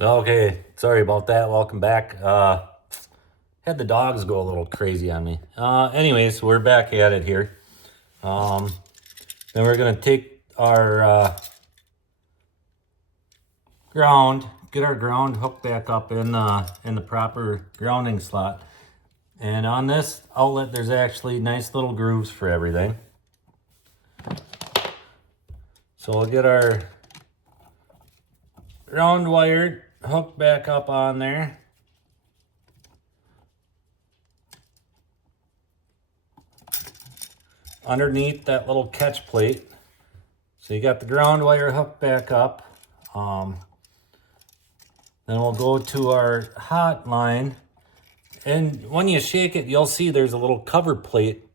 Okay, sorry about that. Welcome back. Had the dogs go a little crazy on me. Anyways, we're back at it here. Um, then we're gonna take our ground, get our ground hooked back up in the proper grounding slot. And on this outlet, there's actually nice little grooves for everything. So we'll get our ground wire hooked back up on there. Underneath that little catch plate. So you got the ground wire hooked back up. Then we'll go to our hot line. And when you shake it, you'll see there's a little cover plate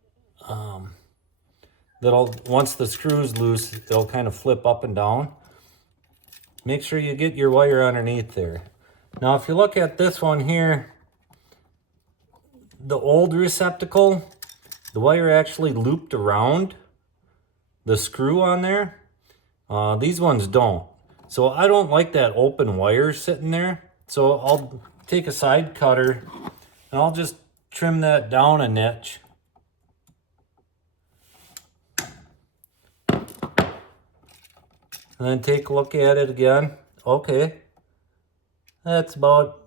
that'll, once the screw's loose, it'll kind of flip up and down. Make sure you get your wire underneath there. Now, if you look at this one here, the old receptacle, the wire actually looped around the screw on there. These ones don't. So I don't like that open wire sitting there. So I'll take a side cutter and I'll just trim that down a notch. And then take a look at it again. Okay. That's about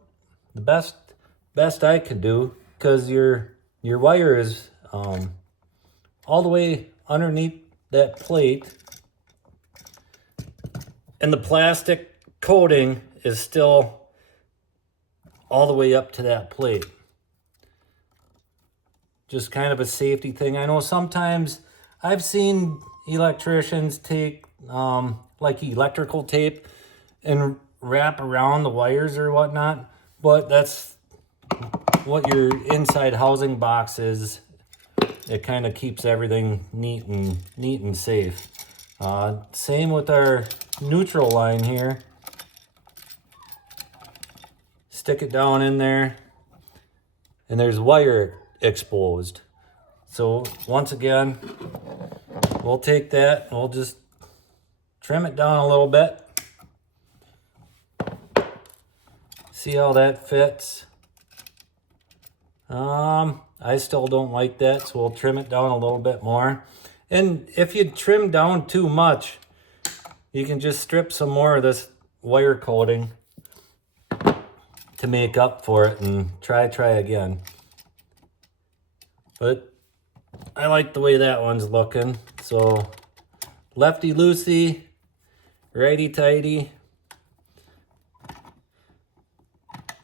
the best I could do, because your wire is all the way underneath that plate, and the plastic coating is still all the way up to that plate. Just kind of a safety thing. I know sometimes I've seen electricians take like electrical tape and wrap around the wires or whatnot, but that's what your inside housing box is. It kind of keeps everything neat and safe. Same with our neutral line here. Stick it down in there, and there's wire exposed. So once again, we'll take that and we'll just trim it down a little bit. See how that fits. I still don't like that, so we'll trim it down a little bit more. And if you trim down too much, you can just strip some more of this wire coating to make up for it and try again. But I like the way that one's looking. So lefty loosey, righty tighty.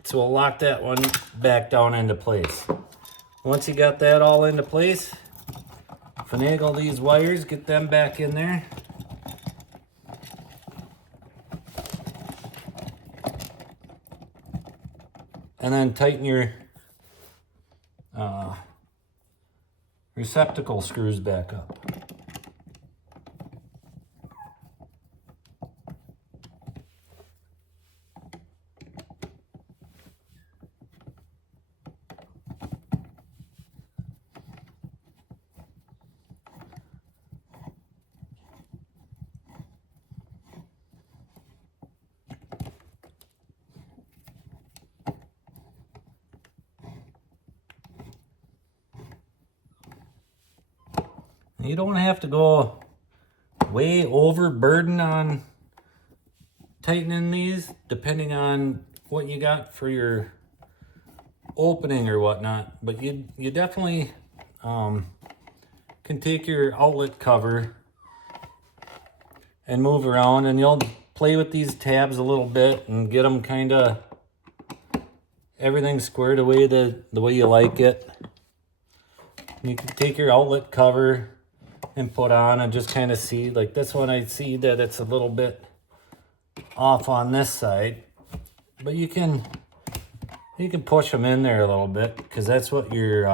So we'll lock that one back down into place. Once you got that all into place, finagle these wires, get them back in there. And then tighten your receptacle screws back up. You don't have to go way overburden on tightening these, depending on what you got for your opening or whatnot. But you definitely can take your outlet cover and move around, and you'll play with these tabs a little bit and get them kind of everything squared away the way you like it. You can take your outlet cover and put on and just kind of see, like this one, I see that it's a little bit off on this side, but you can push them in there a little bit, because that's what your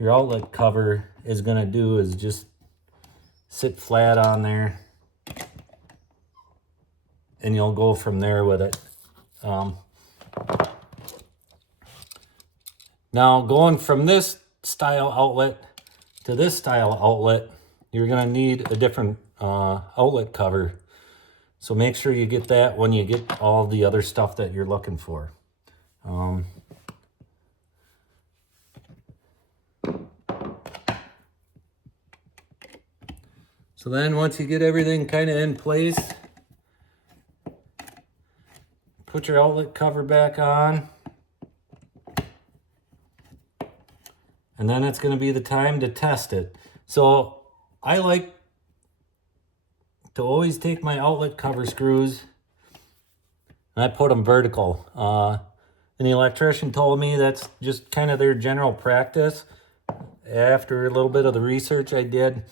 outlet cover is going to do, is just sit flat on there, and you'll go from there with it. Now going from this style outlet to this style outlet, you're going to need a different outlet cover. So make sure you get that when you get all the other stuff that you're looking for. So then once you get everything kind of in place, put your outlet cover back on. And then it's going to be the time to test it. So I like to always take my outlet cover screws and I put them vertical. And the electrician told me that's just kind of their general practice. After a little bit of the research I did,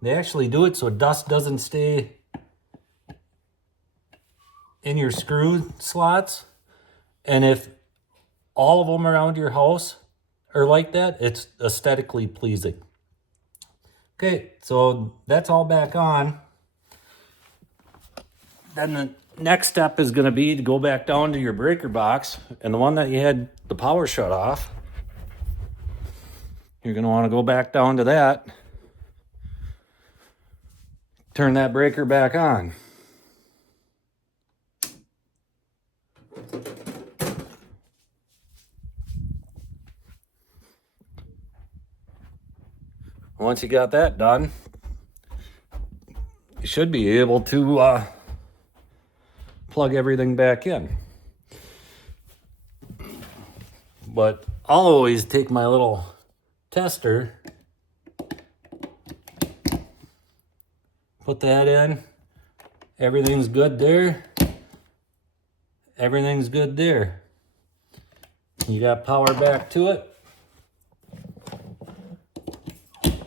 they actually do it so dust doesn't stay in your screw slots. And if all of them around your house are like that, it's aesthetically pleasing. Okay, so that's all back on. Then the next step is going to be to go back down to your breaker box, and the one that you had the power shut off, you're going to want to go back down to that, turn that breaker back on. Once you got that done, you should be able to plug everything back in. But I'll always take my little tester, put that in, everything's good there, everything's good there. You got power back to it.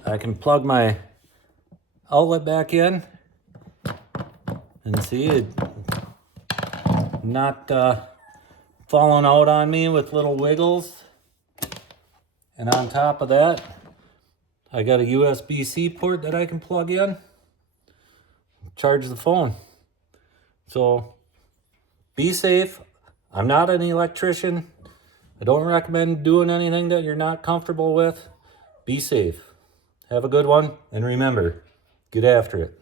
I can plug my outlet back in and see it not falling out on me with little wiggles. And on top of that, I got a USB-C port that I can plug in, charge the phone. So be safe. I'm not an electrician. I don't recommend doing anything that you're not comfortable with. Be safe. Have a good one, and remember, get after it.